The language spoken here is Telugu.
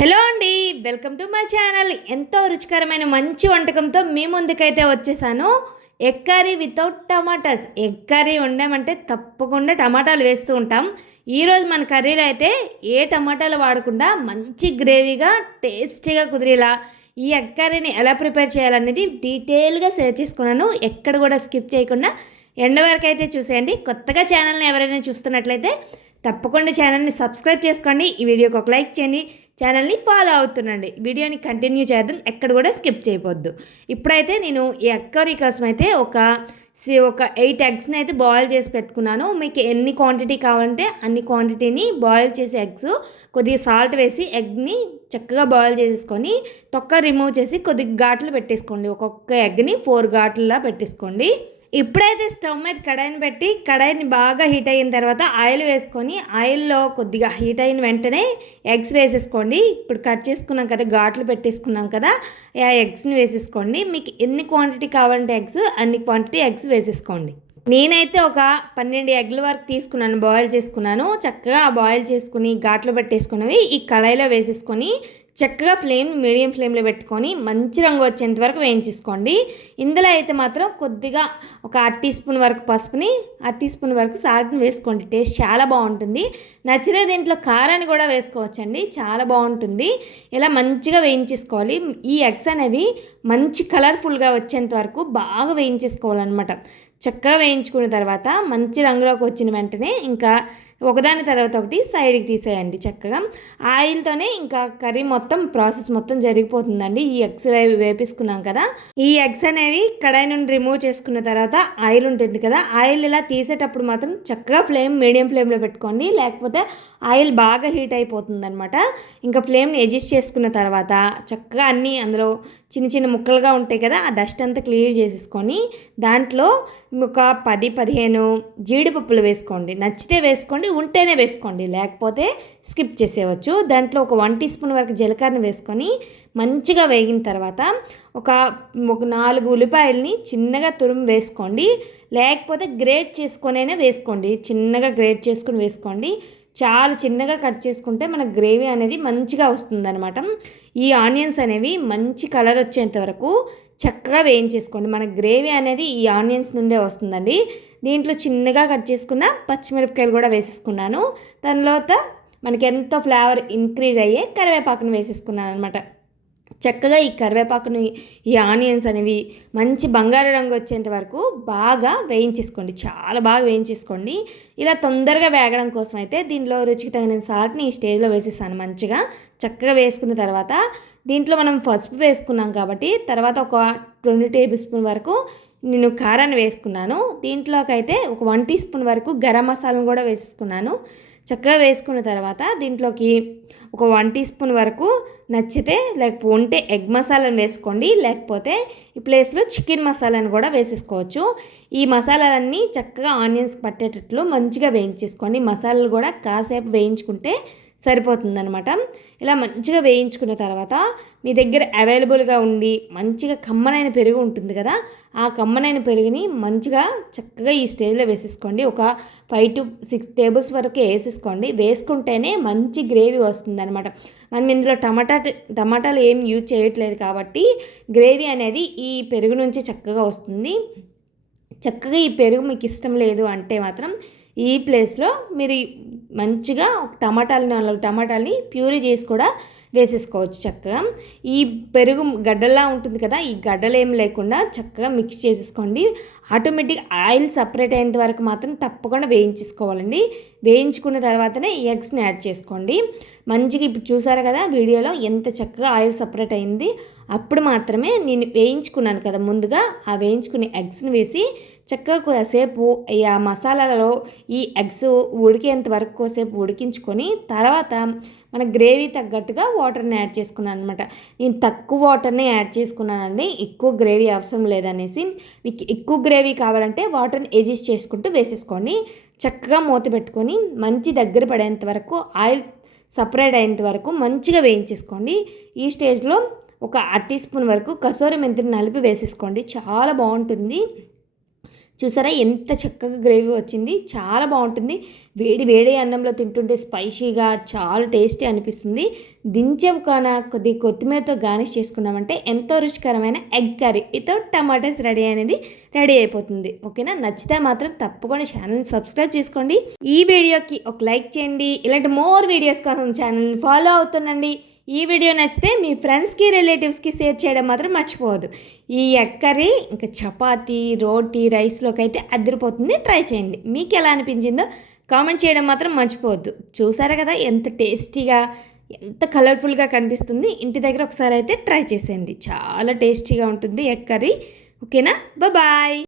హలో అండి, వెల్కమ్ టు మై ఛానల్. ఎంతో రుచికరమైన మంచి వంటకంతో మీ ముందుకైతే వచ్చేసాను. Egg curry without tomatoes. Egg curry వండామంటే తప్పకుండా టమాటాలు వేస్తూ ఉంటాం. ఈరోజు మన కర్రీలో అయితే ఏ టమాటాలు వాడకుండా మంచి గ్రేవీగా టేస్టీగా కుదిరేలా ఈ ఎగ్ కర్రీని ఎలా ప్రిపేర్ చేయాలనేది డీటెయిల్గా షేర్ చేసుకున్నాను. ఎక్కడ కూడా స్కిప్ చేయకుండా ఎండ్ వరకు అయితే చూసేయండి. కొత్తగా ఛానల్ని ఎవరైనా చూస్తున్నట్లయితే తప్పకుండా ఛానల్ని సబ్స్క్రైబ్ చేసుకోండి. ఈ వీడియోకి ఒక లైక్ చేయండి, ఛానల్ని ఫాలో అవుతుండండి. వీడియోని కంటిన్యూ చేద్దాం, ఎక్కడ కూడా స్కిప్ చేయవద్దు. ఇప్పుడైతే నేను ఈ ఎగ్ కర్రీ కోసం అయితే ఒక 8 ఎగ్స్ని అయితే బాయిల్ చేసి పెట్టుకున్నాను. మీకు ఎన్ని క్వాంటిటీ కావాలంటే అన్ని క్వాంటిటీని బాయిల్ చేసి ఎగ్స్ కొద్దిగా సాల్ట్ వేసి ఎగ్ని చక్కగా బాయిల్ చేసేసుకొని తొక్క రిమూవ్ చేసి కొద్దిగా ఘాట్లు పెట్టేసుకోండి. ఒక్కొక్క ఎగ్ని 4 ఘాట్లలా పెట్టేసుకోండి. ఇప్పుడైతే స్టవ్ మీద కడాయిని పెట్టి కడాయిని బాగా హీట్ అయిన తర్వాత ఆయిల్ వేసుకొని ఆయిల్లో కొద్దిగా హీట్ అయిన వెంటనే ఎగ్స్ వేసేసుకోండి. ఇప్పుడు కట్ చేసుకున్నాం కదా, ఘాట్లు పెట్టేసుకున్నాం కదా, ఆ ఎగ్స్ని వేసేసుకోండి. మీకు ఎన్ని క్వాంటిటీ కావాలంటే ఎగ్స్ అన్ని క్వాంటిటీ ఎగ్స్ వేసేసుకోండి. నేనైతే ఒక 12 ఎగ్ల వరకు తీసుకున్నాను, బాయిల్ చేసుకున్నాను. చక్కగా బాయిల్ చేసుకుని ఘాట్లు పెట్టేసుకున్నవి ఈ కళాయిలో వేసేసుకొని చక్కగా మీడియం ఫ్లేమ్లో పెట్టుకొని మంచి రంగు వచ్చేంత వరకు వేయించేసుకోండి. ఇందులో అయితే మాత్రం కొద్దిగా ఒక 1/2 టీ స్పూన్ వరకు పసుపుని, 1/2 టీ స్పూన్ వరకు సాల్ట్ని వేసుకోండి. టేస్ట్ చాలా బాగుంటుంది. నచ్చితే దీంట్లో కారాన్ని కూడా వేసుకోవచ్చండి, చాలా బాగుంటుంది. ఇలా మంచిగా వేయించేసుకోవాలి. ఈ ఎగ్స్ అనేవి మంచి కలర్ఫుల్గా వచ్చేంత వరకు బాగా వేయించేసుకోవాలన్నమాట. చక్కగా వేయించుకున్న తర్వాత మంచి రంగులోకి వచ్చిన వెంటనే ఇంకా ఒకదాని తర్వాత ఒకటి సైడ్కి తీసేయండి. చక్కగా ఆయిల్తోనే ఇంకా కర్రీ మొత్తం ప్రాసెస్ మొత్తం జరిగిపోతుందండి. ఈ ఎగ్స్ వేపేసుకున్నాం కదా, ఈ ఎగ్స్ అనేవి కడాయి నుండి రిమూవ్ చేసుకున్న తర్వాత ఆయిల్ ఉంటుంది కదా, ఆయిల్ ఇలా తీసేటప్పుడు మాత్రం చక్కగా మీడియం ఫ్లేమ్లో పెట్టుకోండి, లేకపోతే ఆయిల్ బాగా హీట్ అయిపోతుంది అనమాట. ఇంకా ఫ్లేమ్ని అడ్జస్ట్ చేసుకున్న తర్వాత చక్కగా అన్నీ అందులో చిన్న చిన్న ముక్కలుగా ఉంటాయి కదా, ఆ డస్ట్ అంతా క్లియర్ చేసేసుకొని దాంట్లో ఒక 10-15 జీడిపప్పులు వేసుకోండి. నచ్చితే వేసుకోండి, ఉంటేనే వేసుకోండి, లేకపోతే స్కిప్ చేసేయవచ్చు. దాంట్లో ఒక 1 టీ స్పూన్ వరకు జీలకర్రని వేసుకొని మంచిగా వేగిన తర్వాత ఒక 4 ఉల్లిపాయలని చిన్నగా తురుము వేసుకోండి, లేకపోతే గ్రేట్ చేసుకొనైనా వేసుకోండి. చిన్నగా గ్రేట్ చేసుకుని వేసుకోండి. చాలా చిన్నగా కట్ చేసుకుంటే మన గ్రేవీ అనేది మంచిగా వస్తుందన్నమాట. ఈ ఆనియన్స్ అనేవి మంచి కలర్ వచ్చేంత వరకు చక్కగా వేయించేసుకోండి. మన గ్రేవీ అనేది ఈ ఆనియన్స్ నుండే వస్తుందండి. దీంట్లో చిన్నగా కట్ చేసుకున్న పచ్చిమిరపకాయలు కూడా వేసేసుకున్నాను. తర్వాత మనకి ఎంతో ఫ్లేవర్ ఇంక్రీజ్ అయ్యే కరివేపాకును వేసేసుకున్నాను అనమాట. చక్కగా ఈ కరివేపాకుని, ఈ ఆనియన్స్ అనేవి మంచి బంగారు రంగు వచ్చేంత వరకు బాగా వేయించేసుకోండి, చాలా బాగా వేయించేసుకోండి. ఇలా తొందరగా వేగడం కోసం అయితే దీంట్లో రుచికి తగిన సాల్ట్ని ఈ స్టేజ్లో వేసేసాను. మంచిగా చక్కగా వేసుకున్న తర్వాత దీంట్లో మనం పసుపు వేసుకున్నాం కాబట్టి తర్వాత ఒక 2 టేబుల్ స్పూన్ వరకు నేను కారాన్ని వేసుకున్నాను. దీంట్లోకి అయితే ఒక 1 టీ స్పూన్ వరకు గరం మసాలాను కూడా వేసుకున్నాను. చక్కగా వేసుకున్న తర్వాత దీంట్లోకి ఒక 1 టీ స్పూన్ వరకు నచ్చితే లేకపోతే ఎగ్ మసాలాను వేసుకోండి, లేకపోతే ఈ ప్లేస్లో చికెన్ మసాలాను కూడా వేసేసుకోవచ్చు. ఈ మసాలాలన్నీ చక్కగా ఆనియన్స్ పట్టేటట్లు మంచిగా వేయించేసుకోండి. మసాలాలు కూడా కాసేపు వేయించుకుంటే సరిపోతుందనమాట. ఇలా మంచిగా వేయించుకున్న తర్వాత మీ దగ్గర అవైలబుల్గా ఉండి మంచిగా కమ్మనైన పెరుగు ఉంటుంది కదా, ఆ కమ్మనైన పెరుగుని మంచిగా చక్కగా ఈ స్టేజ్లో వేసేసుకోండి. ఒక 5-6 టేబుల్స్ వరకు వేసేసుకోండి. వేసుకుంటేనే మంచి గ్రేవీ వస్తుంది అనమాట. మనం ఇందులో టమాటాలు ఏం యూజ్ చేయట్లేదు కాబట్టి గ్రేవీ అనేది ఈ పెరుగు నుంచి చక్కగా వస్తుంది. చక్కగా ఈ పెరుగు మీకు ఇష్టం లేదు అంటే మాత్రం ఈ ప్లేస్లో మీరు మంచిగా ఒక టమాటాలని ప్యూరీ చేసి కూడా వేసేసుకోవచ్చు. చక్కగా ఈ పెరుగు గడ్డలా ఉంటుంది కదా, ఈ గడ్డలు ఏం లేకుండా చక్కగా మిక్స్ చేసేసుకోండి. ఆటోమేటిక్ ఆయిల్ సపరేట్ అయినంత వరకు మాత్రం తప్పకుండా వేయించేసుకోవాలండి. వేయించుకున్న తర్వాతనే ఈ ఎగ్స్ని యాడ్ చేసుకోండి. మంచిగా ఇప్పుడు చూసారు కదా వీడియోలో ఎంత చక్కగా ఆయిల్ సపరేట్ అయింది. అప్పుడు మాత్రమే నేను వేయించుకున్నాను కదా ముందుగా, ఆ వేయించుకునే ఎగ్స్ని వేసి చక్కగా కొద్దిసేపు ఆ మసాలాలలో ఈ ఎగ్స్ ఉడికేంత వరకు కొద్దిసేపు ఉడికించుకొని తర్వాత మన గ్రేవీ తగ్గట్టుగా వాటర్ని యాడ్ చేసుకున్నాను అనమాట. నేను తక్కువ వాటర్ని యాడ్ చేసుకున్నానండి, ఎక్కువ గ్రేవీ అవసరం లేదనేసి. మీకు ఎక్కువ గ్రేవీ కావాలంటే వాటర్ని అడ్జస్ట్ చేసుకుంటూ వేసేసుకోండి. చక్కగా మూత పెట్టుకొని మంచి దగ్గర పడేంత వరకు ఆయిల్ సపరేట్ అయ్యేంత వరకు మంచిగా వేయించేసుకోండి. ఈ స్టేజ్లో ఒక 1/2 టీ స్పూన్ వరకు కసూరి మెంతిని నలిపి వేసేసుకోండి, చాలా బాగుంటుంది. చూసారా ఎంత చక్కగా గ్రేవీ వచ్చింది, చాలా బాగుంటుంది. వేడి వేడి అన్నంలో తింటుంటే స్పైసీగా చాలా టేస్టీ అనిపిస్తుంది. దించాం కాన కొద్ది కొత్తిమీరతో గార్నిష్ చేసుకున్నామంటే ఎంతో రుచికరమైన egg curry without tomatoes ready అయిపోతుంది. ఓకేనా? నచ్చితే మాత్రం తప్పకుండా ఛానల్ని సబ్స్క్రైబ్ చేసుకోండి. ఈ వీడియోకి ఒక లైక్ చేయండి. ఇలాంటి మోర్ వీడియోస్ కోసం ఛానల్ని ఫాలో అవుతుండండి. ఈ వీడియో నచ్చితే మీ ఫ్రెండ్స్కి రిలేటివ్స్కి షేర్ చేయడం మాత్రం మర్చిపోవద్దు. ఈ ఎగ్ కర్రీ ఇంకా చపాతీ, రోటీ, రైస్లోకి అయితే అదిరిపోతుంది. ట్రై చేయండి. మీకు ఎలా అనిపించిందో కామెంట్ చేయడం మాత్రం మర్చిపోవద్దు. చూసారా కదా ఎంత టేస్టీగా, ఎంత కలర్ఫుల్గా కనిపిస్తుంది. ఇంటి దగ్గర ఒకసారి అయితే ట్రై చేసేయండి. చాలా టేస్టీగా ఉంటుంది ఎగ్ కర్రీ. ఓకేనా? బాయ్.